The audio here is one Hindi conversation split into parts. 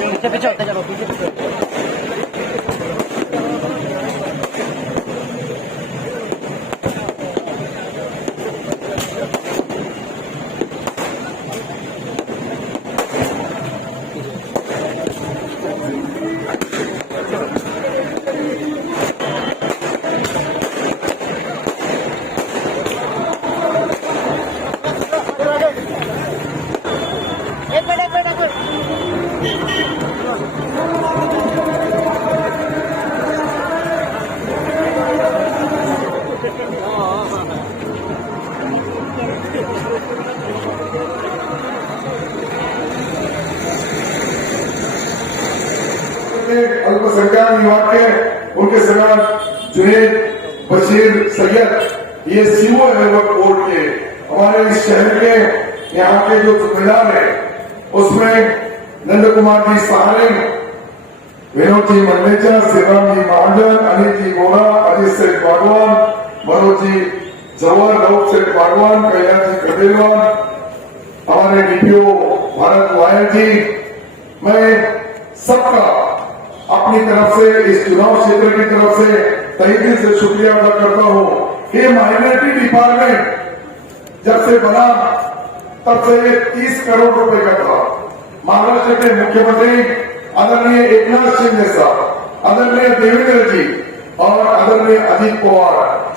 पीछे पीछे होते चलो, पीछे पीछे। एक मिनट अल्पसंख्यक विभाग के उनके सरदार जुनेद बशीर सैयद ये सीओ है बोर्ड के हमारे इस शहर के यहाँ के जो जिम्मेदार है उसमें नंद कुमार जी सहारे, विनोद जी मंडेचा, श्रीराम जी महाजन, अनिल जी गोरा, अजीत सेठ बागवान, मनोज जी जवाहर, राउत सेठ बागवान, कैलाश जी कटेलवान, हमारे डीपीओ भारत वायर जी, मैं सबका अपनी तरफ से इस चुनाव क्षेत्र की तरफ से तहे दिल से शुक्रिया अदा करता हूँ। ये माइनॉरिटी डिपार्टमेंट जब से बना तब से ये 30 करोड़ रुपए का था। महाराष्ट्र के मुख्यमंत्री आदरणीय एकनाथ शिंदे साहब, आदरणीय देवेंद्र जी और आदरणीय अजीत पवार,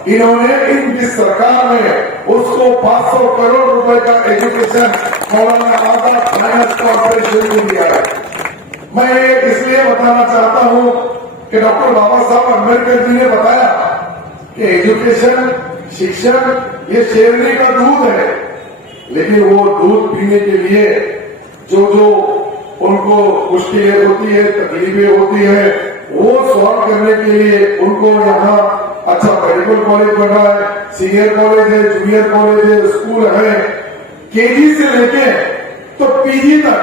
इन्होंने इनकी सरकार में उसको 500 करोड़ रुपए का education Maulana Azad finance corporation को दिया है। मैं ये इसलिए बताना चाहता हूं कि डॉक्टर बाबा साहब अम्बेडकर जी ने बताया कि एजुकेशन, शिक्षण ये शेरनी का दूध है, लेकिन वो दूध पीने के लिए जो उनको मुश्किलें होती है, तकलीफें होती है, वो सॉल्व करने के लिए उनको यहाँ अच्छा मेडिकल कॉलेज बना है, सीनियर कॉलेज है, जूनियर कॉलेज है, स्कूल है, केजी से लेके तो पीजी तक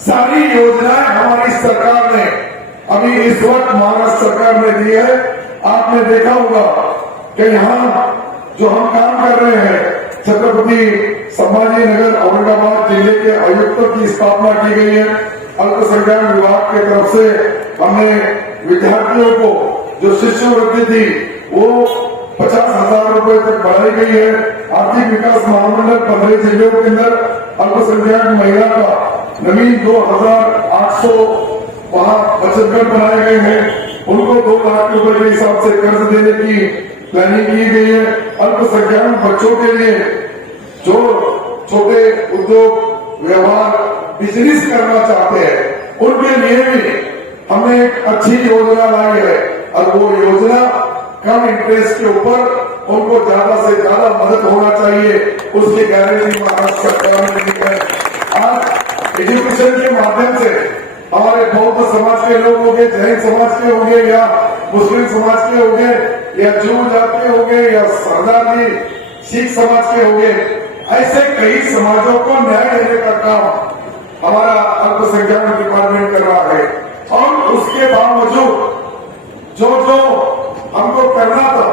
सारी योजनाएं हमारी सरकार ने अभी इस वक्त महाराष्ट्र सरकार ने दी है। आपने देखा होगा कि यहाँ जो हम काम कर रहे हैं, छत्रपति संभाजी नगर औरंगाबाद जिले के आयुक्त की स्थापना की गई है। अल्पसंख्यक विभाग की तरफ से हमने विद्यार्थियों को जो शिष्यवृत्ति थी वो 50,000 रुपए तक बढ़ाई गई है। आर्थिक विकास महामंडल 15 जिलों के अंदर अल्पसंख्यक महिला का नवीन 2,800 वहां बचत घर बनाए गए हैं। उनको 2 लाख रुपए के हिसाब से कर्ज देने की प्लानिंग की गई है। अल्पसंख्यक बच्चों के लिए जो छोटे उद्योग, व्यवहार, बिजनेस करना चाहते हैं, उनके लिए भी हमने एक अच्छी योजना लाई है और वो योजना कम इंटरेस्ट के ऊपर उनको ज्यादा से ज्यादा मदद होना चाहिए, उसकी गारंटी महाराष्ट्र सरकार ने दी है। आज एजुकेशन के माध्यम से हमारे बौद्ध समाज के लोग होंगे, जैन समाज के होंगे या मुस्लिम समाज के होंगे या जू जात के होंगे या सरदारजी सिख समाज के होंगे, ऐसे कई समाजों को न्याय देने का काम हमारा अल्पसंख्यक डिपार्टमेंट कर रहा है। और उसके बावजूद जो हमको करना था,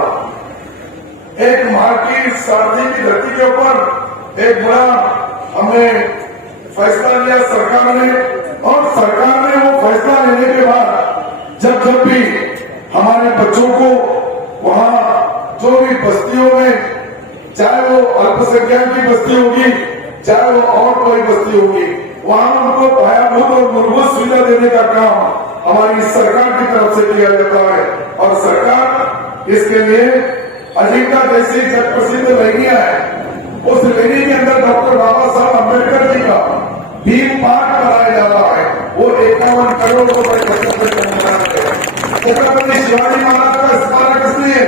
एक मार्केट सारथी की धरती के ऊपर एक बड़ा हमने फैसला लिया सरकार ने, और सरकार ने वो फैसला लेने के बाद जब भी हमारे बच्चों को वहां जो भी बस्तियों में, चाहे वो अल्पसंख्यक की बस्ती होगी, चाहे वो और कोई बस्ती होगी, वहां उनको पायाभूत और मूलभूत सुविधा देने का काम हमारी सरकार की तरफ से किया जाता है। और सरकार इसके लिए अजिंठा जैसी जग प्रसिद्ध रैलियां है, उस रैली के अंदर डॉक्टर बाबा साहब अम्बेडकर जी का भीम पाठ कराया जा रहा है। वो 51 करोड़ रुपए छत्रपति शिवाजी महाराज का स्मारक इसलिए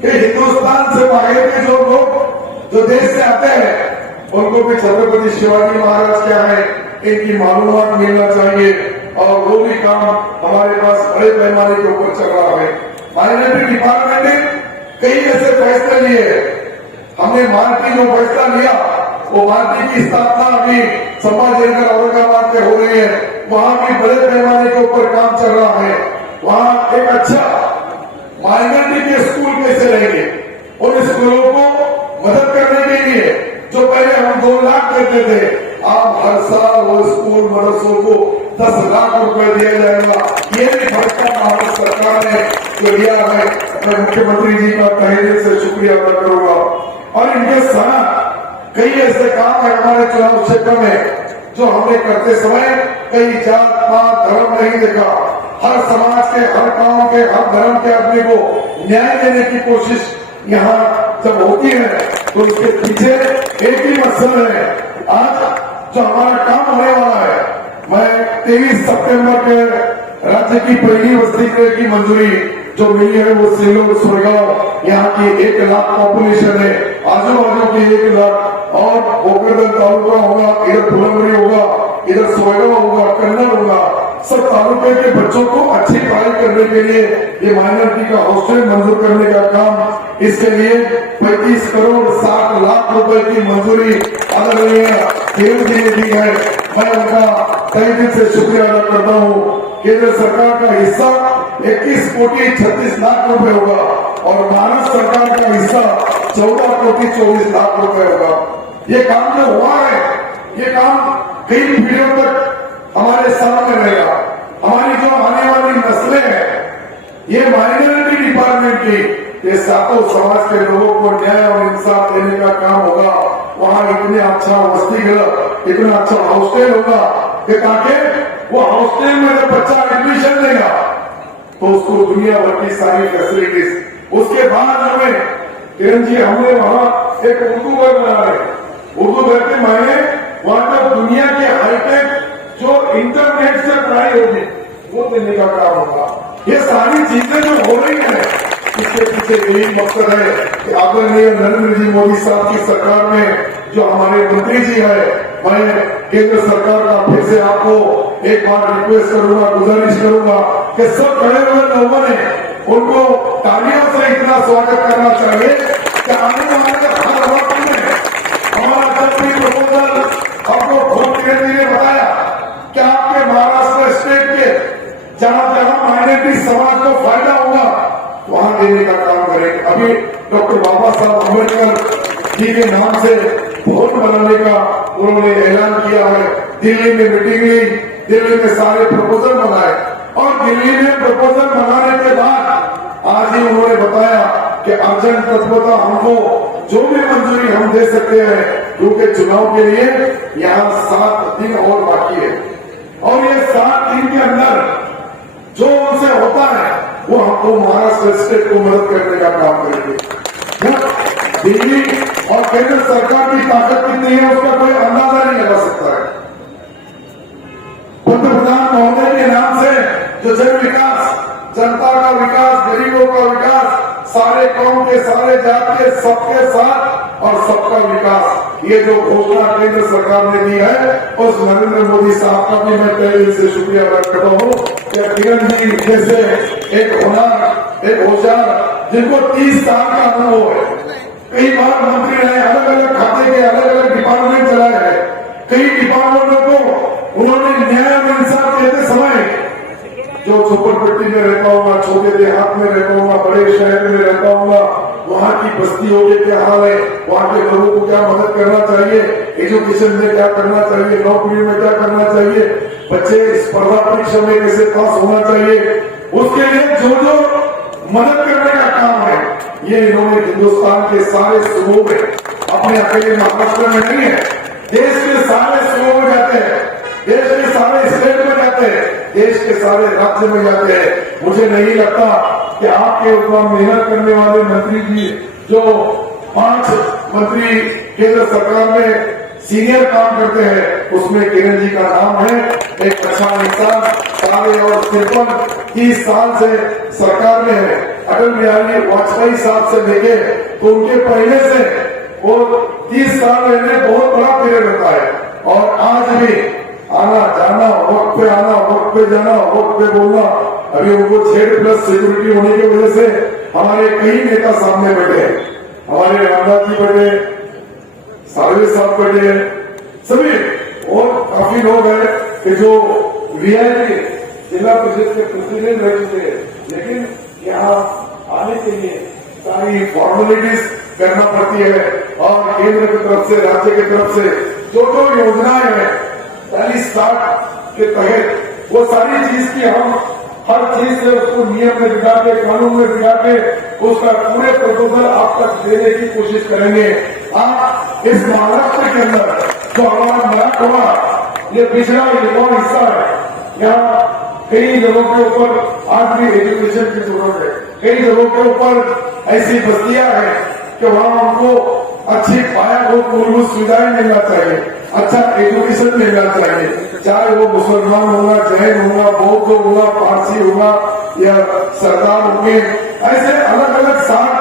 कि हिंदुस्तान से बाहर के जो लोग जो देश से आते हैं उनको भी छत्रपति शिवाजी महाराज क्या है इनकी मालूमात मिलना चाहिए, और वो भी काम हमारे पास बड़े पैमाने के ऊपर चल रहा है। माइनॉरिटी डिपार्टमेंट ने कई ऐसे फैसले लिए। हमने मार्टी जो फैसला लिया, वो मार्टी की स्थापना अभी संभाजीनगर औरंगाबाद में हो रही है, वहां भी बड़े पैमाने के ऊपर काम चल रहा है। वहां एक अच्छा माइनॉरिटी के स्कूल कैसे रहेंगे, उन स्कूलों को मदद करने के लिए जो पहले हम 2 लाख करते थे, आप हर साल वो स्कूल मदरसों को 10 लाख रुपए दिया जाएगा। ये भी फैसला भारत सरकार ने जो लिया है, मैं मुख्यमंत्री जी का तहे दिल से शुक्रिया अदा करूंगा। और इनके साथ कई ऐसे काम है हमारे चुनाव क्षेत्र में जो हमने करते समय कई जात पात धर्म नहीं देखा। हर समाज के, हर गांव के, हर धर्म के आदमी को न्याय देने की कोशिश यहाँ जब होती है तो उसके पीछे एक ही मकसद है। आज जो हमारा काम होने वाला है, मैं 23 सितंबर के राज्य की पहली वसती गृह की मंजूरी जो मिली है वो सिल्लोड सुरगांव, यहाँ की 1 लाख पॉपुलेशन है, आजू बाजू की 1 लाख और भोकरदन तालुका होगा, इधर फुलंबरी होगा, इधर सोयगांव होगा, कन्नड़ होगा, सब तालुके के बच्चों को अच्छी पढ़ाई करने के लिए ये माइनॉरिटी का हॉस्टल मंजूर करने का काम, इसके लिए 35 करोड़ 60 लाख रुपए की मंजूरी आदरणीय केंद्र जी ने दी है। मैं उनका तहे दिल से शुक्रिया अदा करता हूँ। केंद्र सरकार का हिस्सा 21 कोटी 36 लाख रुपए होगा और महाराष्ट्र सरकार का हिस्सा 14 कोटी 24 लाख रुपए होगा। ये काम जो हुआ है, ये काम कई पीढ़ियों तक हमारे सामने रहेगा। हमारी जो आने वाली नस्लें हैं, ये माइनॉरिटी डिपार्टमेंट की ये सातों समाज के लोगों को न्याय और इंसाफ देने का काम होगा। वहाँ इतने अच्छा वसती गृह, इतना अच्छा हॉस्टल होगा कि ताकि वो हॉस्टल में जब बच्चा एडमिशन लेगा तो उसको दुनिया भर की सारी फैसिलिटीज, उसके बाद हमें किरण जी हमने वहाँ एक उर्दू घर बना रहे। उर्दू घर के मायने वहाँ पर दुनिया के हाईटेक जो इंटरनेट से पढ़ाई होगी वो देने का काम होगा। ये सारी चीजें जो हो रही है, इसके पीछे यही मकसद है कि आदरणीय नरेंद्र जी मोदी साहब की सरकार में जो हमारे मंत्री जी है, मैं केंद्र सरकार का फिर से आपको एक बार रिक्वेस्ट करूंगा, गुजारिश करूंगा कि सब खड़े हुए लोगों ने उनको तालियों से इतना स्वागत करना चाहिए कि आने वाले हर वक्त में हमारा जब भी प्रपोजल आपको खूब किरण जी ने बताया कि आपके महाराष्ट्र स्टेट के जहां जहां माइनॉरिटी समाज को फायदा होगा वहां देने का काम करेंगे। अभी डॉक्टर बाबा साहब अम्बेडकर जी के नाम से भवन बनाने का उन्होंने ऐलान किया है। दिल्ली में मीटिंग ली, दिल्ली में सारे प्रपोजल बनाए और दिल्ली में प्रपोजल बनाने के बाद आज ही उन्होंने बताया कि अर्जेंट तत्परता हमको जो भी मंजूरी हम दे सकते हैं, क्योंकि चुनाव के लिए यहाँ 7 दिन और बाकी है और ये 7 दिन के अंदर जो उनसे होता है वो हमको महाराष्ट्र स्टेट को मदद करने का काम करेंगे। दिल्ली और केंद्र सरकार की ताकत कितनी है उसका कोई अंदाजा नहीं लगा सकता है। पंतप्रधान महोदय के नाम से जो जन विकास, जनता का विकास, गरीबों का विकास, सारे कौम के, सारे जात के, सबके साथ और सबका विकास, ये जो घोषणा केंद्र सरकार ने दी है उस नरेंद्र मोदी साहब का भी मैं तहे दिल से शुक्रिया अदा करता हूँ कि किरण जी जैसे एक होनहार, एक होशियार जिनको 30 साल का अनुभव है, कई बार मंत्री रहे, अलग अलग खाते के अलग अलग डिपार्टमेंट चलाए हैं, कई डिपार्टमेंटों को उन्होंने न्याय और इंसाफ देते समय जो झोपड़पट्टी में रहता होगा, छोटे देहात में रहता होगा, बड़े शहर में रहता होगा, वहाँ की बस्तियों के क्या हाल है, वहाँ के लोगों को क्या मदद करना चाहिए, एजुकेशन में क्या करना चाहिए, नौकरी में क्या करना चाहिए, बच्चे स्पर्धा परीक्षा में कैसे पास होना चाहिए, उसके लिए जो जो मदद करने का काम है ये इन्होंने हिंदुस्तान के सारे सूबों में, अपने अकेले महाराष्ट्र में नहीं है, देश के सारे सूबों में जाते हैं, देश के सारे स्टेट में जाते हैं, देश के सारे राज्य में जाते हैं। मुझे नहीं लगता कि आपके उतना मेहनत करने वाले मंत्री जी जो 5 मंत्री केंद्र सरकार में सीनियर काम करते हैं उसमें किरण जी का नाम है। एक अच्छा इंसान, सारे और 30 साल से सरकार में है। अटल बिहारी वाजपेयी साहब से लेके तो उनके पहले से वो 30 साल रहने बहुत बड़ा पीरियड होता है और आज भी आना जाना, वक्त पे आना, वक्त पे जाना, वक्त पे बोलना। अभी उनको Z+ सिक्योरिटी होने की वजह से हमारे कई नेता सामने बैठे हैं, हमारे रामदास जी बैठे, सालवे साहब बैठे, सभी और काफी लोग हैं कि जो VIP जिला परिषद के प्रेसिडेंट रह चुके हैं, लेकिन यहाँ आने के लिए सारी फॉर्मेलिटीज करना पड़ती है और केंद्र की तरफ से, राज्य की तरफ से जो योजनाएं हैं 40-60 के तहत, वो सारी चीज की हम हर चीज से उसको नियम में बिठा के, कानून में बिठा के उसका पूरे प्रपोजल आप तक देने की कोशिश करेंगे। आप इस महाराष्ट्र के अंदर जो हमारा मराठवाड़ा, ये पिछड़ा युवा हिस्सा है, यहाँ कई जगहों के ऊपर आज भी एजुकेशन की जरूरत है। कई जगहों के ऊपर ऐसी बस्तियां हैं कि वहां उनको अच्छी पायाभूत मूलभूत सुविधाएं मिलना चाहिए, अच्छा एजुकेशन मिलना चाहिए, चाहे वो मुसलमान होगा, जैन होगा, बौद्ध होगा, पारसी होगा या सरदार होंगे, ऐसे अलग अलग साथ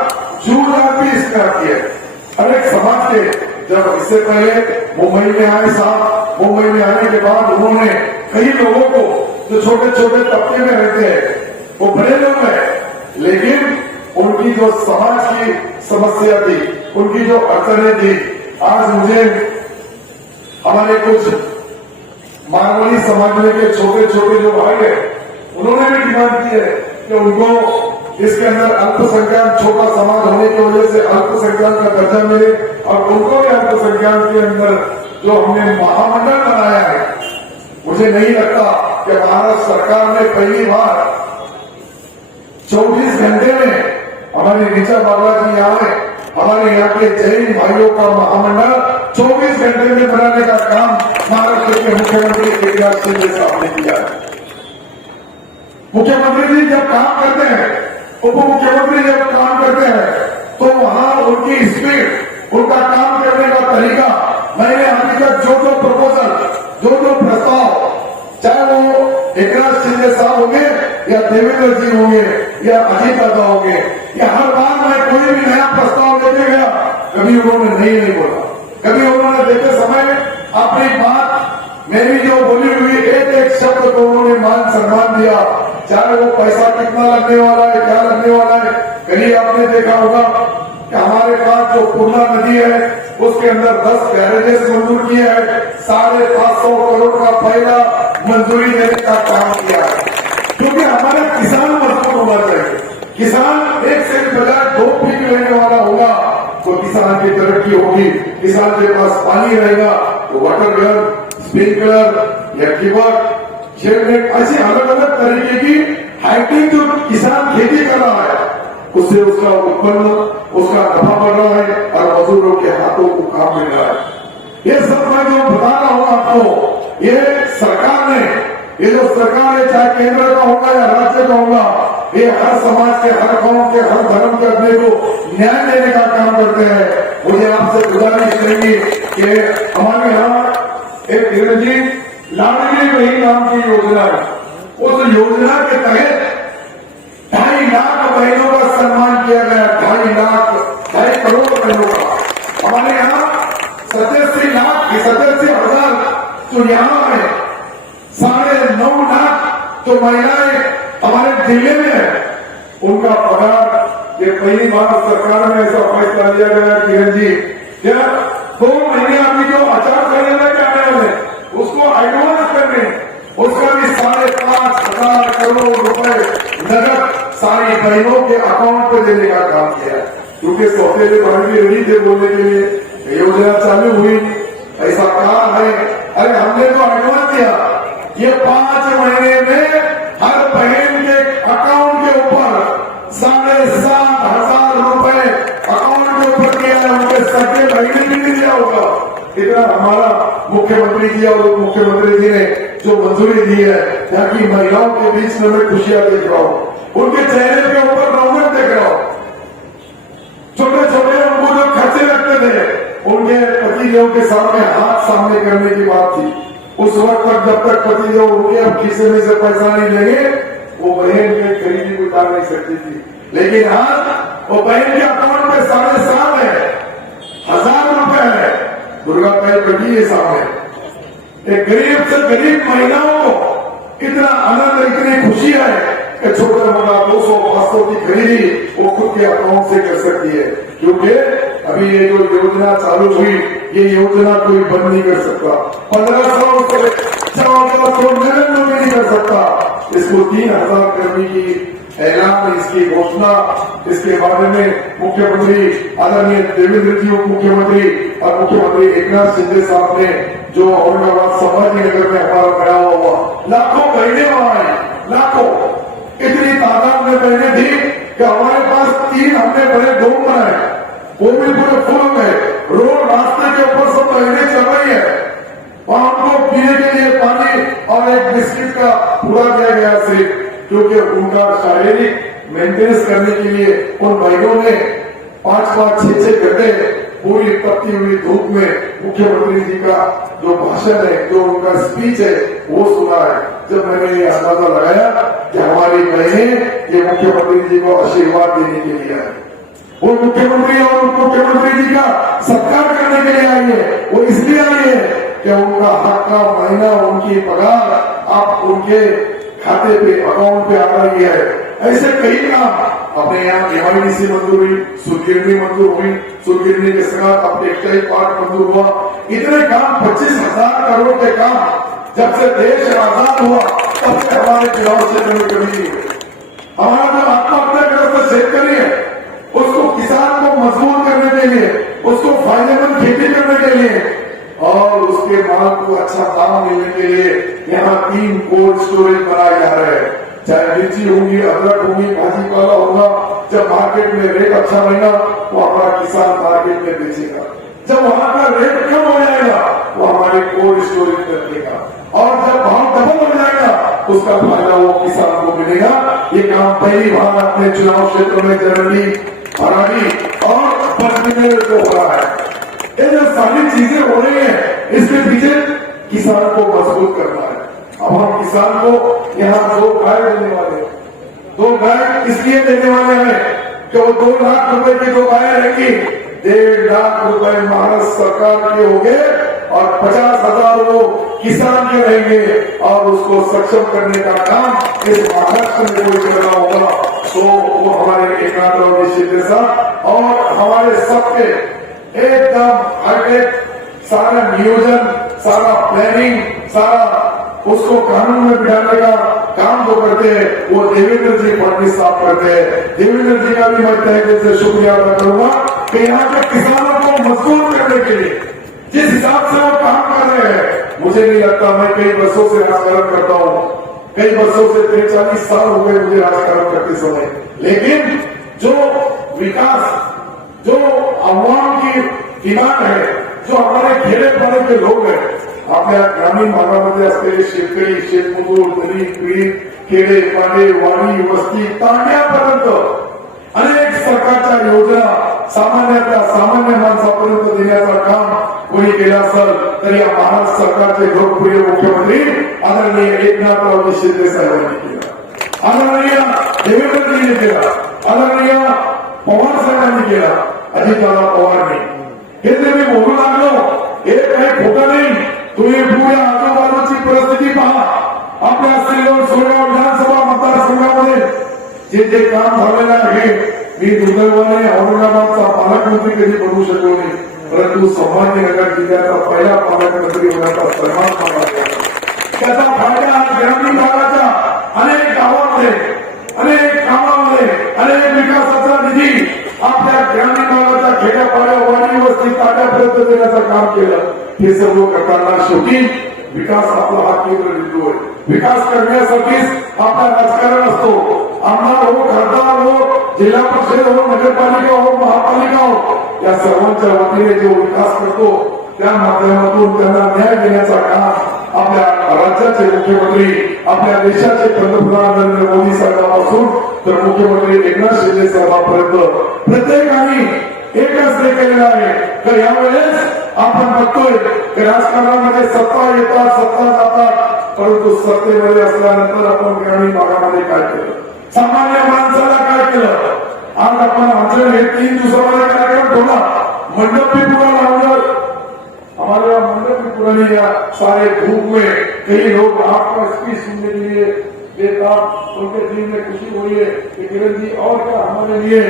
जुड़ाव भी इसमें आती है। हर एक समाज के, जब इससे पहले मुंबई में आए साहब, मुंबई में आने के बाद उन्होंने कई लोगों को जो छोटे छोटे तबके में रहते हैं, वो बड़े लोग हैं, लेकिन उनकी जो समाज की समस्या थी, उनकी जो अड़चने थी, आज मुझे हमारे कुछ मारवाड़ी समाज में के छोटे छोटे जो भाई है, उन्होंने भी डिमांड की है कि उनको इसके अंदर अल्पसंख्यक छोटा समाज होने की वजह से अल्पसंख्यक का दर्जा मिले, और उनको भी अल्पसंख्यक के अंदर जो हमने महामंडल बनाया है, मुझे नहीं लगता कि महाराष्ट्र सरकार ने पहली बार 24 घंटे में हमारे ऋचा बाबला जी यहाँ है, हमारे यहाँ के जैन भाइयों का महामंडल 24 घंटे में बनाने का काम महाराष्ट्र के मुख्यमंत्री एकनाथ शिंदे साहब ने किया है। मुख्यमंत्री जी जब काम करते हैं, उप मुख्यमंत्री जब काम करते हैं, तो वहां उनकी स्पीड, उनका काम करने का तरीका, मैंने अभी तक जो प्रपोजल, जो प्रस्ताव, चाहे वो एकनाथ शिंदे साहब होंगे या देवेंद्र जी होंगे या अजीत दादा होंगे, या हर बार मैं कोई भी नया प्रस्ताव लेके गया, कभी उन्होंने नहीं बोला, कभी उन्होंने देते समय अपनी बात, मेरी जो बोली हुई एक एक शब्द को उन्होंने मान सम्मान दिया, चाहे वो पैसा कितना लगने वाला है, क्या लगने वाला है। कहीं आपने देखा होगा कि हमारे पास जो पूर्णा नदी है, उसके अंदर 10 बैरेजेस मंजूर किए हैं, 550 करोड़ का पहला मंजूरी देने का काम किया है, क्योंकि हमारे किसान मजबूत होना चाहिए। किसान एक से बजाय 2 पीक लेने वाला होगा तो किसान की तरक्की होगी। किसान के पास पानी रहेगा तो वाटर गन, स्प्रिंकलर या टिबक, शेडनेट, ऐसी अलग अलग तरीके की हाईटेक जो किसान खेती कर रहा है, उससे उसका उत्पन्न, उसका नफा बढ़ रहा है और मजदूरों के हाथों को काम मिल रहा है। ये सब मैं जो बता रहा हूं आपको, ये सरकार ने, ये जो सरकार है, चाहे केंद्र का होगा या राज्य का होगा, ये हर समाज के, हर गांव के, हर धर्म के अपने को न्याय देने का काम करते हैं। मुझे आपसे गुजारिश करेंगी कि हमारे यहाँ एक जी लाडली बहन नाम की योजना है, उस योजना के तहत 2.5 लाख बहनों का सम्मान किया गया। 2.5 करोड़ बहनों का। हमारे यहाँ 87,000 जो यहाँ है, 9.5 लाख जो महिलाएं हमारे जिले में है, उनका पगार, ये पहली बार सरकार में ऐसा फैसला लिया गया किरण जी, 2 महीने अभी जो आचार संहिता के आने वाले, उसको एडवांस करने, उसका भी 5,500 करोड़ रुपए नगद सारी बहनों के अकाउंट पे देने का काम किया है। क्योंकि सौतेले भाई भी रेडी थे बोलने के लिए, योजना चालू हुई, ऐसा कहा है, अरे हमने तो एडवांस दिया, ये 5 महीने में हर बहन के अकाउंट के ऊपर 7,500 रुपए अकाउंट के ऊपर किया है, उनके सगे बहने भी नहीं दिया होगा। इतना हमारा मुख्यमंत्री जी और उप मुख्यमंत्री जी ने जो मंजूरी दी है, ताकि महिलाओं के बीच में मैं खुशियां देख रहा हूं, उनके चेहरे के ऊपर रौनक देख रहा हूं। छोटे छोटे उनको जो खर्चे लगते थे, उनके पतिदेव के सामने हाथ सामने करने की बात थी। उस वक्त तक जब तक पतिदेव उनके अब खीसे में से पैसा नहीं लेंगे, वो बहन के खरीदी को उतार नहीं सकती थी। लेकिन आज वो बहन के अकाउंट में 7,500 रुपए है। दुर्गा ताई बैठी है सामने, एक गरीब से गरीब महिलाओं को इतना आनंद, इतनी खुशी है कि छोटा मोटा 200-500 की खरीदी वो खुद के अकाउंट से कर सकती है। क्योंकि अभी ये जो योजना चालू हुई, ये योजना कोई बंद नहीं कर सकता। 1500 से 1400 नरेंद्र मोदी नहीं कर सकता। इसको 3000 कर्मी की ऐलान, इसकी घोषणा, इसके बारे में मुख्यमंत्री आदरणीय देवेंद्र जी उप मुख्यमंत्री और मुख्यमंत्री एकनाथ शिंदे साहब ने जो औरंगाबाद संभाजीनगर में हमारा गया हुआ लाखों बहने वहां आई, लाखों, इतनी तादाद में बहने थी कि हमारे पास 3 हमने बड़े डोम बनाए, वो भी पूरे फुल हो गए। रोड रास्ते के ऊपर सब बहने चल रही है, वहां उनको पीने के लिए पानी और एक बिस्किट का पूरा दिया गया सिर्फ, क्योंकि उनका शारीरिक मेंटेनेंस करने के लिए उन भाइयों ने 5-5, 6-6 घंटे पूरी तपती हुई धूप में मुख्यमंत्री जी का जो भाषण है, जो उनका स्पीच है, वो सुना है। जब मैंने ये अंदाजा लगाया कि हमारी बहनें ये मुख्यमंत्री जी को आशीर्वाद देने के लिए आए, वो मुख्यमंत्री और उप मुख्यमंत्री जी का सत्कार करने के लिए आई है, वो इसलिए आई है कि उनका हक का महीना, उनकी पगार आप उनके खाते पे, अकाउंट पे आ रही है। ऐसे कई काम अपने यहाँ एमआईडीसी मंजूर हुई, सुदगिरनी मंजूर हुई, सुदगिरनी के साथ अब टेक्सटाइल पार्क मंजूर हुआ। इतने काम 25,000 करोड़ के काम जब से देश आजाद हुआ तब से हमारे चुनाव क्षेत्र में कभी नहीं हुए। हमारा जो आत्महत्याग्रस्त शेतकरी है उसको, किसान को मजबूत करने के लिए, उसको फायदेमंद खेती करने के लिए और उसके माल को अच्छा दाम मिलने के लिए यहाँ 3 कोल्ड स्टोरेज बनाए जा रहे हैं। चाहे मिर्ची होगी, अदरक होगी, भाजी पाला होगा, जब मार्केट में रेट अच्छा रहेगा तो हमारा किसान मार्केट में बेचेगा। जब वहां का रेट कम हो जाएगा वो हमारे कोल्ड स्टोरेज में रखेगा, और जब भाव डबल हो जाएगा उसका फायदा वो किसान को मिलेगा। ये काम पहली बार अपने चुनाव क्षेत्र में जनरली हरानी और पश्चिम में जो हो रहा है, ये जो सारी चीजें हो रही है इसके पीछे किसान को मजबूत करना है। अब हम किसान को यहाँ 2 गाय देने वाले हैं, 2 गाय इसलिए देने वाले हैं कि वो 2 लाख रुपए की 2 गायें रहेंगी, 1.5 लाख रुपए महाराष्ट्र सरकार के होंगे और 50,000 वो किसान के रहेंगे, और उसको सक्षम करने का काम इस महाराष्ट्र में कोई कर रहा होगा तो वो हमारे एकनाथ शिंदे साहब और हमारे सबके एकदम हाईटेक सारा नियोजन, सारा प्लानिंग, सारा उसको कानून में बिठाने का काम जो करते हैं वो देवेंद्र जी फडणवीस साहब करते हैं। देवेंद्र जी का भी मैं तहे दिल से शुक्रिया अदा करूंगा कि यहाँ के किसानों को मजबूत करने के लिए जिस हिसाब से वो काम कर रहे हैं, मुझे नहीं लगता, मैं कई वर्षों से राजकारण करता हूँ, कई वर्षों से 40 साल हो गए मुझे राजकारण करते समय, लेकिन जो विकास, जो आवाम की डिमांड है, जो हमारे खेडे पाडे के लोग हैं, आपल्या ग्रामीण भागामध्ये असलेले शेतकरी, शेतमजूर, गरीब पीडित, खेडे पाडे, वाडी वस्ती तांड्यापर्यंत अनेक सरकारच्या योजना सामान्यातल्या सामान्य माणसापर्यंत देण्याचं काम कोणी केलं असेल तर या महाराष्ट्र सरकारचे लोकप्रिय मुख्यमंत्री आदरणीय एकनाथराव शिंदे साहेबांनी केलं, आदरणीय देवेंद्रजींनी केलं, आदरणीय पवार साहेबांनी केलं, अजितदादा पवारनी। हे जे मी बोलू लागलो हे काही खोटं नाही, तुम्ही पुऱ्या आजूबाजूची परिस्थिती पहा, आपल्या सिल्लोड, सोयगाव विधानसभा मतदारसंघामध्ये जे जे काम झालेलं आहे, मी दुर्दैवाने औरंगाबादचा पालकमंत्री कधी बनवू शकलो नाही, परंतु संभाजीनगर जिल्ह्याचा पहिला पालकमंत्री होण्याचा सन्मान मला मिळाला। त्याचा फायदा आज ग्रामीण भागाच्या अनेक गावांमध्ये, अनेक कामामध्ये, अनेक विकासाचा निधी आपल्या ग्रामीण भागाच्या खेड्यापाड्या, वाडी वस्ती ताट्यापर्यंत देण्याचं काम केलं। हे सर्व करताना शेवटी विकास आपला हा केंद्रबिंदू आहे। विकास करण्यासाठीच आपला राजकारण असतो। आमदार हो, खासदार हो, जिल्हा परिषद हो, नगरपालिका हो, महापालिका हो, या सर्वांच्या वतीने जो विकास करतो त्या माध्यमातून त्यांना न्याय देण्याचा काम आपल्या राज्याचे मुख्यमंत्री, आपल्या देशाचे पंतप्रधान नरेंद्र मोदी साहेबांपासून तर मुख्यमंत्री एकनाथ शिंदे साहेबांपर्यंत प्रत्येकाने एकच हे केलेलं आहे की यावेळेस आपण बघतोय की राजकारणामध्ये सत्ता येतात, सत्ता जातात, परंतु सत्तेमध्ये असल्यानंतर आपण ग्रामीण भागामध्ये काय केलं, सामान्य माणसाला काय केलं। आज आपण आमच्या हे 3 दिवसामध्ये कार्यक्रम ठेवला, मंडप भी पूरा लावलं, हमारे मंडप भी पूरा नहीं है, सारे धूप में कई लोग आपका स्पीच सुनने के लिए बेताब, उनके दिल में खुशी हुई है कि किरण जी और क्या हमारे लिए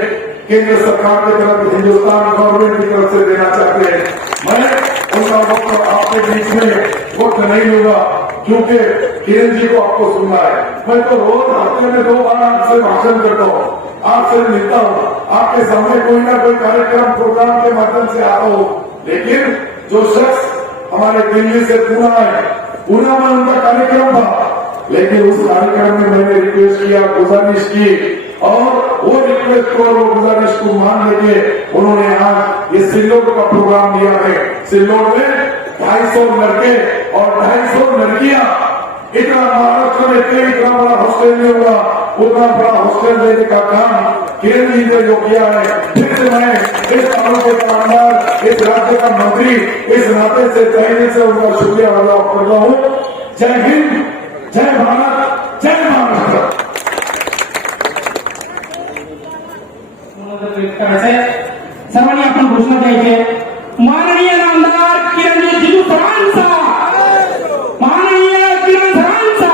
केंद्र सरकार की तरफ, हिंदुस्तान गवर्नमेंट की तरफ से देना चाहते हैं। मैं उनका वक्त आपके बीच में वक्त नहीं लूंगा। क्योंकि किरण जी को आपको सुनना है। मैं तो रोज हफ्ते में 2 बार आपसे भाषण करता हूँ, आपसे मिलता हूँ, आपके सामने कोई ना कोई कार्यक्रम प्रोग्राम के माध्यम से आता हूँ, लेकिन जो शख्स हमारे दिल्ली से पूना में उनका कार्यक्रम था, लेकिन उस कार्यक्रम में मैंने रिक्वेस्ट किया, गुजारिश की, और वो रिक्वेस्ट को और वो गुजारिश को मान लेके उन्होंने आज ये सिल्लोड का प्रोग्राम दिया है। सिल्लोड में 250 लड़के और 250 लड़कियां, इतना महाराष्ट्र में कई इतना बड़ा हॉस्टल नहीं हुआ, उतना बड़ा हॉस्टल देने का काम किरण जी ने जो किया है। फिर से मैं इस तालुके का आमदार, इस राज्य का मंत्री, इस नाते से तहे से उनका शुक्रिया अदा करता हूँ। जय हिंद, जय भारत, जय महाराष्ट्र। सर्वांनी आपण घोषणा द्यायची। माननीय आमदार किरण जिजू सरांचा, माननीय किरण सरांचा।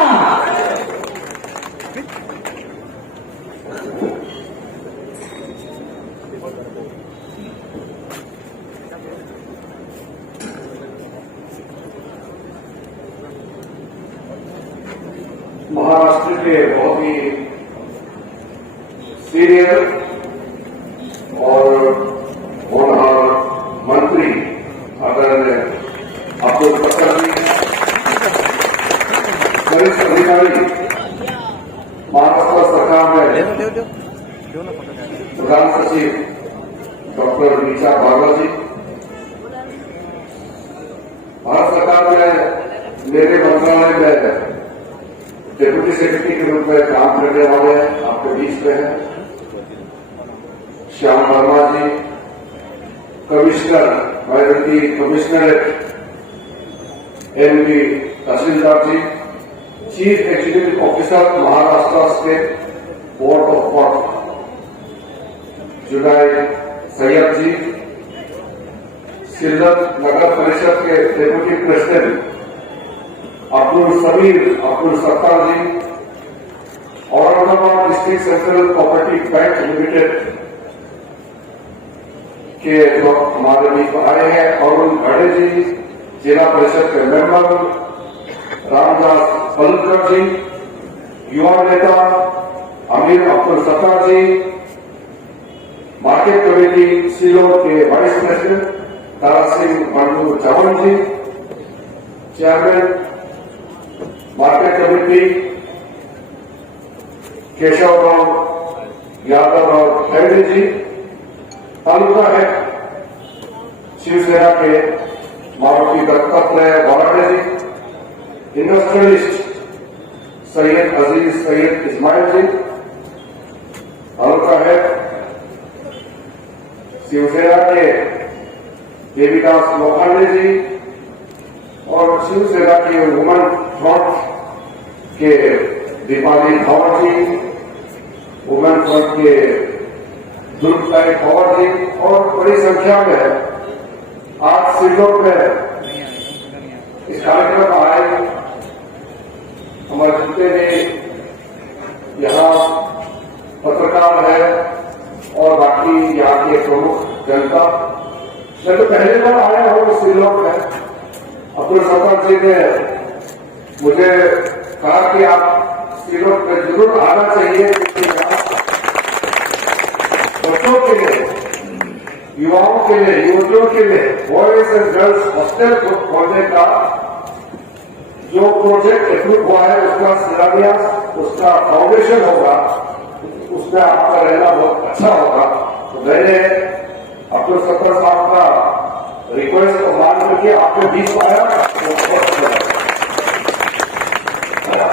महाराष्ट्र के बहुत ही सीनियर और होनहार मंत्री आदरणीय अब्दुल फकर जी, वरिष्ठ अधिकारी महाराष्ट्र सरकार में प्रधान सचिव डॉक्टर नीचा बागला जी, भारत सरकार में मेरे मंत्रालय में डेप्यूटी सेक्रेटरी के रूप में काम करने वाले हैं, आपके बीच में है Shyam Varma ji, commissioner minority commissionerate MP tahsildar ji, chief executive officer Maharashtra state board of वर्क जुनायद सैयद जी, सिल्लत नगर परिषद के deputy president Abdul Sattar ji, Aurangabad district central cooperative bank limited के जो हमारे बीच में आए हैं, अरुण घड़े जी, जिला परिषद के मेंबर रामदास पलकर जी, युवा नेता अमीर अब्दुल सत्तार जी, मार्केट कमेटी सिलोड के vice president Tara Singh Bandu Chauhan ji, chairman market committee Keshavrao Yadav और खैरी जी, तालुका है शिवसेना के मारुति दत्तात्रेय बराडे जी, इंडस्ट्रियलिस्ट सैयद अजीज सैयद इस्माइल जी, तालुका है शिवसेना के देवीदास लोखंडे जी और शिवसेना के वुमन फ्रंट के दीपाली धवर जी, वुमेन फ्रंट के दुर्गाई धवर जी, और बड़ी संख्या में आज सिल्लोड में इस कार्यक्रम में आए हमारे जितने भी यहाँ पत्रकार है और बाकी यहाँ के प्रमुख जनता। मैं तो पहली बार आया हूँ सिल्लोड में। अब्दुल सत्तार जी ने मुझे कहा कि आप सिल्लोड में जरूर आना चाहिए, क्योंकि यहाँ बच्चों के लिए, युवाओं के लिए, युवतियों के लिए बॉयज एंड गर्ल्स हॉस्टल खोलने का जो प्रोजेक्ट अप्रूव हुआ है, उसका शिलान्यास, उसका फाउंडेशन होगा, उसमें आपका रहना बहुत अच्छा होगा। तो मैंने अब्दुल सत्तार साहब का रिक्वेस्ट को मान करके आपके बीच में आया।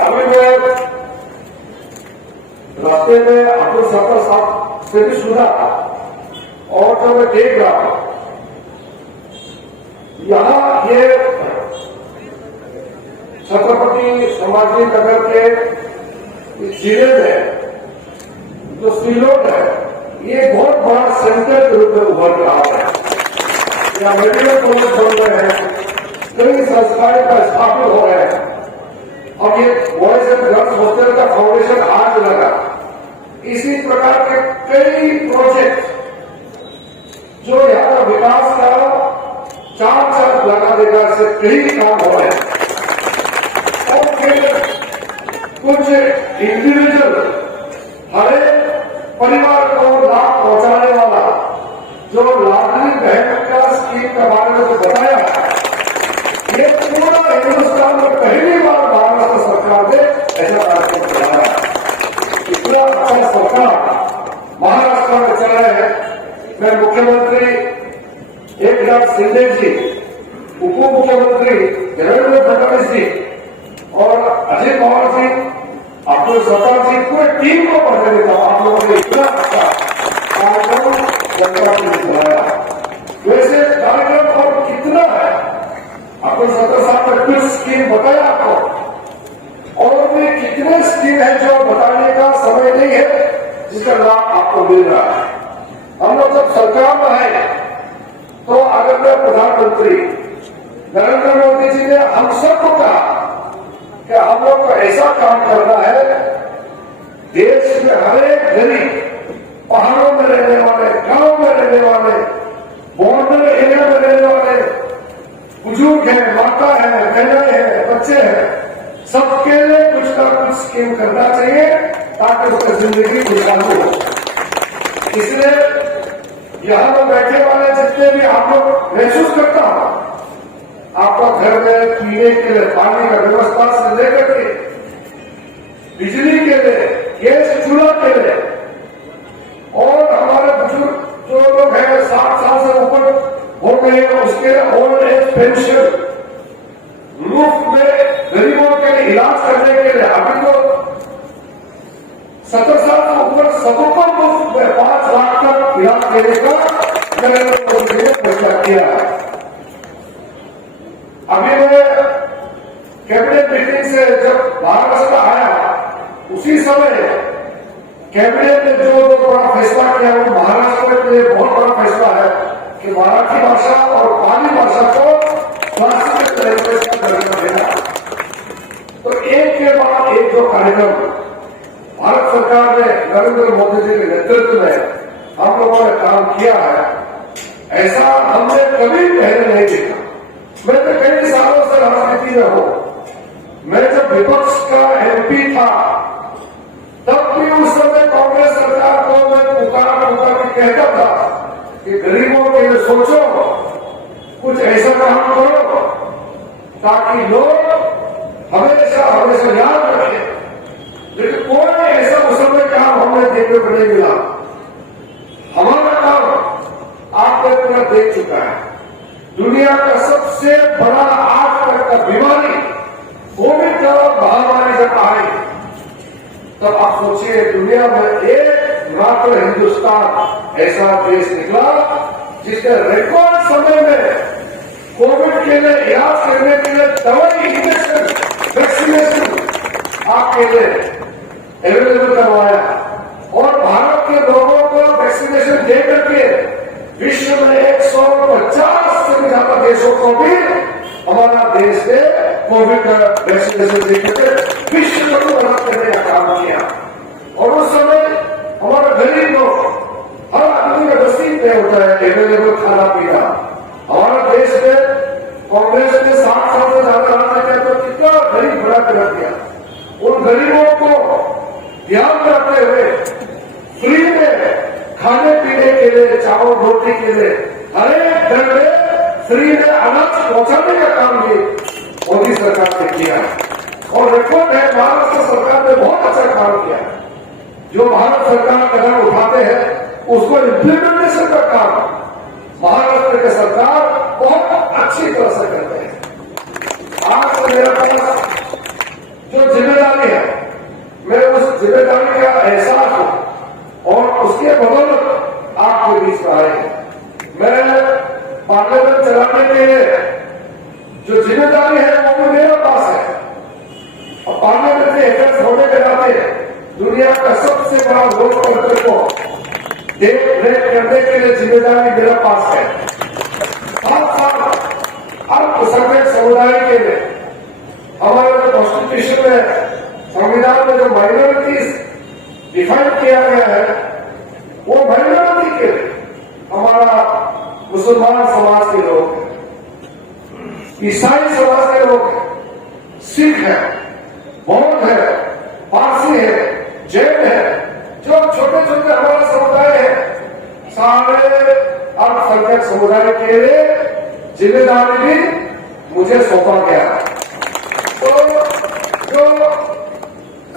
अभी मैं रास्ते में अब्दुल सत्तार साहब से भी सुना, और जो मैं देख रहा हूं यहाँ ये छत्रपति संभाजी नगर के जिले में जो सिल्लोड है, ये बहुत बड़ा सेंटर के रूप में उभर रहा है। यहाँ मेडिकल कॉलेज बन रहे हैं, कई संस्थाएं का स्थापित हो रहे हैं। अब ये बॉयज एंड गर्ल्स हॉस्टल का फाउंडेशन आज लगा। इसी प्रकार के कई प्रोजेक्ट जो यहाँ का विकास का चार चांद लगा देगा, से कई काम हो रहे हैं। कुछ इंडिविजुअल हर एक परिवार को लाभ पहुंचाने वाला जो लाडली बहन का स्कीम के बारे में जो बताया, ये पूरा हिंदुस्तान में पहली बार महाराष्ट्र सरकार ने ऐसा कार्यक्रम चलाया। इतना अच्छा सरकार महाराष्ट्र में चल रहा है। मैं मुख्यमंत्री एकनाथ शिंदे जी, उप मुख्यमंत्री देवेंद्र फडणवीस जी और अजय पवार जी, अब्दुल सत्तार जी, पूरे टीम को पढ़ने देता हूं। आप लोगों ने इतना अच्छा कार्यक्रम सरकार ने चलाया। वैसे कार्यक्रम और कितना है, अब्दुल सत्तार साहब ने कुछ स्कीम बताया आपको, और भी कितने स्कीम है जो बताने का समय नहीं है, जिसका लाभ आपको मिल रहा है। हम लोग जब सरकार में आए तो आदरणीय प्रधानमंत्री नरेंद्र मोदी जी ने हम सबको कहा कि हम लोग को ऐसा काम करना है, देश में हर एक गरीब, पहाड़ों में रहने वाले, गांव में रहने वाले, बॉर्डर एरिया में रहने वाले, बुजुर्ग है, माता है, महिलाएं हैं, बच्चे हैं, सबके लिए कुछ ना कुछ स्कीम करना चाहिए ताकि उसकी जिंदगी खुशहाल हो। इसलिए यहां पर बैठे वाले जितने भी आप लोग महसूस करता हूं, आपका घर में पीने के लिए पानी का व्यवस्था से लेकर के बिजली के लिए, गैस चूल्हा के लिए, और हमारे बुजुर्ग जो लोग हैं 60 साल से ऊपर हो गए उसके ओल्ड एज पेंशन, मुफ्त में गरीबों के लिए इलाज करने के लिए, अभी तो 70 साल से ऊपर सबको मुफ्त में 5 लाख तक इलाज देने का नरेंद्र मोदी ने फैसला किया है। अभी मैं कैबिनेट मीटिंग से जब महाराष्ट्र आया, उसी समय कैबिनेट ने जो बड़ा फैसला किया वो महाराष्ट्र के लिए बहुत बड़ा फैसला है कि मराठी भाषा और पाली भाषा को राष्ट्रीय लैंग्वेज का दर्जा देना। तो एक के बाद एक जो कार्यक्रम भारत सरकार ने नरेंद्र मोदी जी के नेतृत्व में हम लोगों ने काम किया है, ऐसा हमने कभी पहले नहीं देखा। मैं तो कई सालों से राजनीति में हूं। मैं जब विपक्ष का एमपी था तब भी उस समय कांग्रेस सरकार को मैं पुकार के कहता था कि गरीबों के लिए सोचो, कुछ ऐसा काम करो ताकि लोग हमेशा हमेशा याद रखें। लेकिन कोई ऐसा उस समय काम हमने देखने को नहीं मिला। हमारा काम आपने पूरा देख चुका है। दुनिया का सबसे बड़ा आज तक का बीमारी कोविड का महामारी जब आई, तब आप सोचिए दुनिया में एक मात्र हिंदुस्तान ऐसा देश निकला जिसने रिकॉर्ड समय में कोविड के लिए इलाज करने के लिए दवाई, इंजेक्शन, वैक्सीनेशन आपके लिए अवेलेबल करवाया, और भारत के लोगों को वैक्सीनेशन दे करके विश्व में 150 से भी ज्यादा देशों को भी हमारा देश ने कोविड का वैक्सीनेशन देकर विश्व को मदद करने का काम किया। और उस समय हमारा गरीब लोग, हर आदमी का नसीब नहीं होता है अवेलेबल खाना पीना। हमारा देश में कांग्रेस ने 60 साल से ज्यादा राज किया तो कितना गरीब बड़ा कर दिया। उन गरीबों को ध्यान रखते हुए फ्री में खाने पीने के लिए, चावल रोटी के लिए, हर एक घर में फ्री में अनाज पहुंचाने का काम भी मोदी सरकार ने किया। और रिकॉर्ड है, महाराष्ट्र सरकार ने बहुत अच्छा काम किया। जो भारत सरकार कदम उठाते हैं उसको इम्प्लीमेंटेशन का काम महाराष्ट्र की सरकार बहुत अच्छी तरह से करते हैं। आज से मेरे पास जो जिम्मेदारी है, मैं उस जिम्मेदारी का एहसास हूं और उसके बदौलत आपके बीच में आए हैं। मैं पार्लियामेंट चलाने के लिए जो जिम्मेदारी है वो भी मेरे पास है, और पार्लियामेंट के एजेंट होने के नाते दुनिया का सबसे बड़ा लोकतंत्र को देख रेख करने के लिए जिम्मेदारी मेरे पास है। साथ साथ अल्पसंख्यक समुदाय के लिए हमारे जो कॉन्स्टिट्यूशन में, संविधान में जो माइनॉरिटीज डिफाइन किया गया है, वो माइनॉरिटी के लिए हमारा मुसलमान समाज के लोग, ईसाई समाज के लोग, सिख है, बौद्ध है, समुदाय के लिए जिम्मेदारी भी मुझे सौंपा गया। तो जो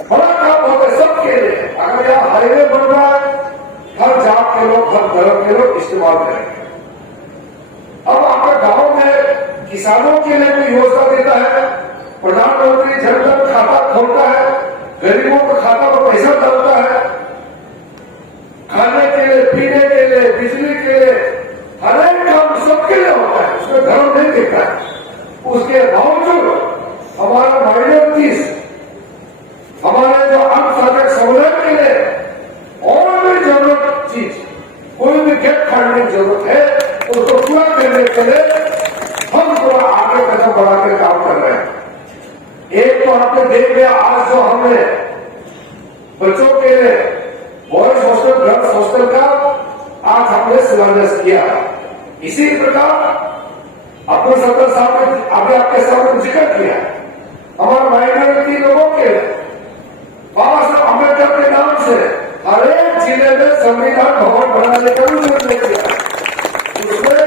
बड़ा काम होता है सबके लिए, अगर यहाँ हाईवे बन रहा है, हर जात के लोग, हर धर्म के लोग इस्तेमाल करेंगे। अब आपके गांव में किसानों के लिए कोई योजना देता है, प्रधानमंत्री जन धन खाता खोलता है, गरीबों के खाता में पैसा डालता है, खाने के लिए, पीने के लिए, बिजली के लिए, हर एक काम सबके लिए होता है, उसमें धर्म नहीं दिखता है। उसके बावजूद हमारा माइनॉरिटीज, हमारे जो अल्पसंख्यक समुदाय के लिए और भी जरूरत चीज, कोई भी गैप फाड़ने की जरूरत है, उसको पूरा करने के लिए हम थोड़ा आगे कदम बढ़ा के काम कर रहे हैं। एक तो आपने देख लिया, आज जो हमने बच्चों के लिए बॉयज हॉस्टल, गर्ल्स हॉस्टल का आज हमने शिलान्यास किया। इसी प्रकार अपने सरदार साहब ने अभी आपके सामने जिक्र किया, हमारे माइनॉरिटी लोगों के बाबा साहब अम्बेडकर के नाम से हर एक जिले में संविधान भवन बनाने का भी निर्णय किया। उसमें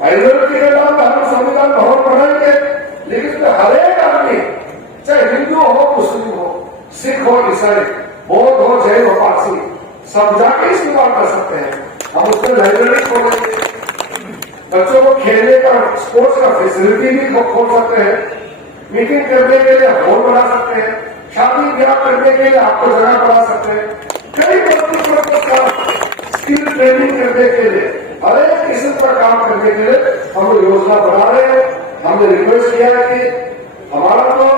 माइनॉरिटी के नाम पर हम संविधान भवन बनाएंगे, लेकिन उसमें हर एक आदमी, चाहे हिंदू हो, मुस्लिम हो, सिख हो, ईसाई, बौद्ध हो, जैन हो, पारसी, सब जाके इस्तेमाल कर सकते हैं। हम उसमें लाइब्रेरी खोलेंगे, बच्चों को खेलने का, स्पोर्ट्स का फैसिलिटी भी खोल सकते हैं, मीटिंग करने के लिए हॉल बना सकते हैं, शादी ब्याह करने के लिए आपको जगह बना सकते हैं, कई बच्चों का स्किल ट्रेनिंग करने के लिए, हर एक किस्म का काम करने के लिए हम लोग योजना बना रहे हैं। हमने रिक्वेस्ट किया है कि हमारा तो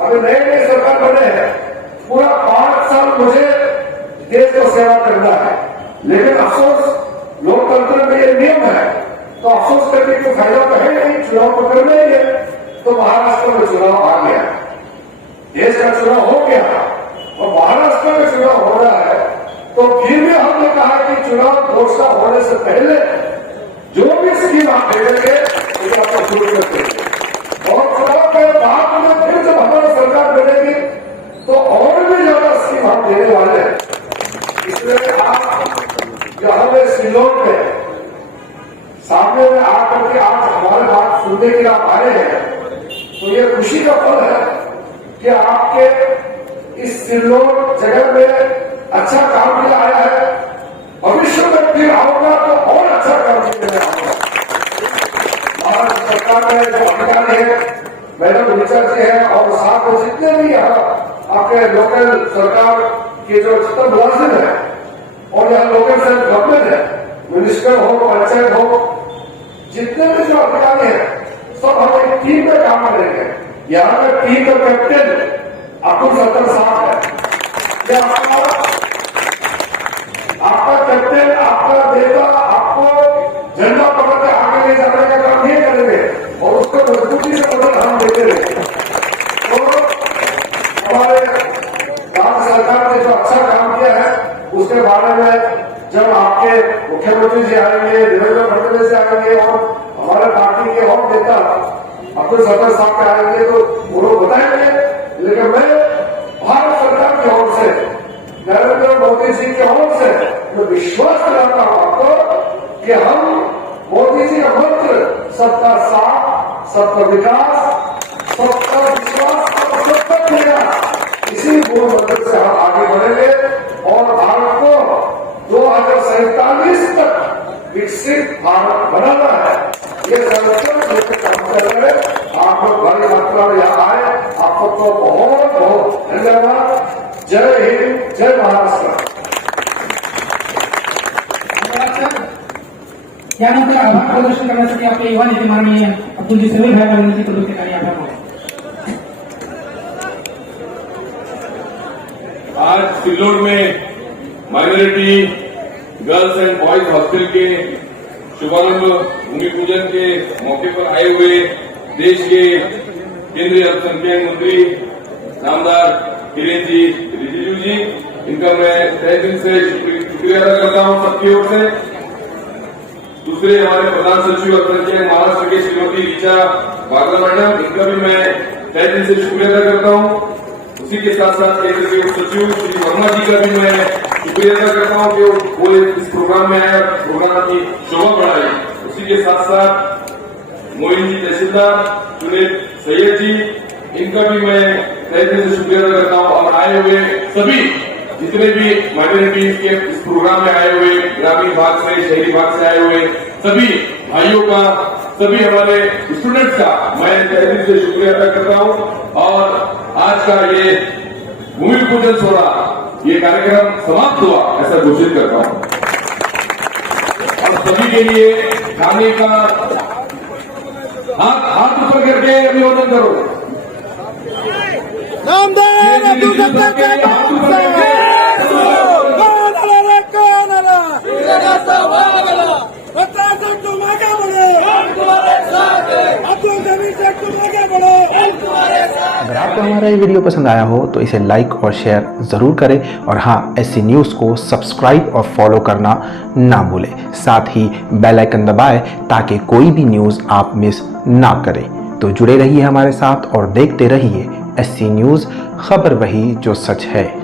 अभी नए नए सरकार बने हैं, पूरा 5 साल मुझे देश को सेवा करना है, लेकिन अफसोस लोकतंत्र में ये नियम है, तो अफसोस करने को फायदा तो है नहीं, चुनाव तो करना ही है। तो महाराष्ट्र में चुनाव आ गया, देश का चुनाव हो गया और महाराष्ट्र में चुनाव हो रहा है, तो फिर भी हमने कहा कि चुनाव घोषणा होने से पहले जो भी स्कीम आप भेजेंगे उसे आपको शुरू कर देंगे, और चुनाव के बाद में फिर जब हमारी सरकार बनेगी तो और भी ज्यादा स्कीम हम देने वाले हैं। इसलिए आप यहाँ में सिल्लोड में सामने में आकर के आज हमारे बात सुनने के लिए आप आए हैं, तो ये खुशी का फल है कि आपके इस सिल्लोड जगह में अच्छा काम किया आया है। भविष्य में फिर आऊंगा तो और अच्छा काम करने आऊंगा। महाराष्ट्र सरकार में जो अधिकारी है, मैडम ऋचा जी है, और साथ में जितने भी यहाँ आपके लोकल सरकार के जो जितने मुलाजिम है, और यहाँ लोकल सेल्फ गवर्नमेंट है, मिनिस्टर हो, पंचायत हो, जितने भी जो अधिकारी है, सब हम एक टीम में काम करेंगे। यहाँ पे टीम का कैप्टन अब्दुल सत्तर साहब है, आपका कैप्टन, आपका नेता आपको झंडा पकड़ के आगे ले जाने का काम नहीं करेंगे, और उसको मजबूती से मदद हम देते रहेंगे। तो हमारे राज्य सरकार ने जो अच्छा काम किया है उसके बारे में जब आपके मुख्यमंत्री जी आएंगे, देवेंद्र फडणवीस जी आएंगे, और हमारे पार्टी के और नेता अब्दुल सत्तर साहब आएंगे, तो वो लोग बताएंगे। लेकिन मैं भारत सरकार की ओर से, नरेंद्र मोदी जी की ओर से मैं विश्वास कराता हूं आपको कि हम मोदी जी का मंत्र सबका साथ, सबका विकास, सबका विश्वास और सबका प्रयास, इसी मूल मंत्र से हम आगे बढ़ेंगे और भारत को 2047 तक विकसित भारत बनाना है। ये संकल्प लेकर काम कर रहे हैं। आप लोग बड़ी मात्रा में यहाँ आए, आप सबको बहुत बहुत धन्यवाद। जय हिंद, जय महाराष्ट्र। यानंतर आभार प्रदर्शन करण्यासाठी आपले युवा नेते माननीय अब्दुलजी समीर भाई विनंती करू के कार्य आभार मानतो। आज सिल्लोड में minority girls and boys hostel के शुभारंभ भूमि पूजन के मौके पर आए हुए देश के केंद्रीय अल्पसंख्यक मंत्री नामदार किरेन जी रिजिजू जी, इनका मैं तहे दिल से शुक्रिया अदा करता हूं सबकी ओर से। दूसरे हमारे प्रधान सचिव अल्पसंख्यक महाराष्ट्र के श्रीमती ऋचा बागला मैडम, इनका भी मैं तहे दिल से शुक्रिया अदा करता हूं। उसी के साथ साथ केंद्र के उप सचिव श्री वर्मा जी का भी मैं शुक्रिया अदा करता हूँ कि वो इस प्रोग्राम में आए, प्रोग्राम की शोभा बढ़ाई। उसी के साथ साथ मोइन जी तहसीलदार, सुनील सैयद जी, इनका भी मैं तहे दिल से शुक्रिया अदा करता हूँ। और आए हुए सभी जितने भी माइनॉरिटीज के इस प्रोग्राम में आए हुए, ग्रामीण भाग से, शहरी भाग से आए हुए सभी भाइयों का, सभी हमारे स्टूडेंट्स का मैं तहे दिल से शुक्रिया अदा करता हूँ। और आज का ये भूमि पूजन सोहरा, ये कार्यक्रम समाप्त हुआ ऐसा घोषित करता हूँ। और सभी के लिए खाने का हाथ ऊपर करके अभिवादन करो। नामदार अब्दुल सत्तार के नाम से अगर आपको हमारा ये वीडियो पसंद आया हो तो इसे लाइक और शेयर ज़रूर करें और हाँ, SC न्यूज़ को सब्सक्राइब और फॉलो करना ना भूलें। साथ ही बेल आइकन दबाएं ताकि कोई भी न्यूज़ आप मिस ना करें। तो जुड़े रहिए हमारे साथ और देखते रहिए SC न्यूज़, खबर वही जो सच है।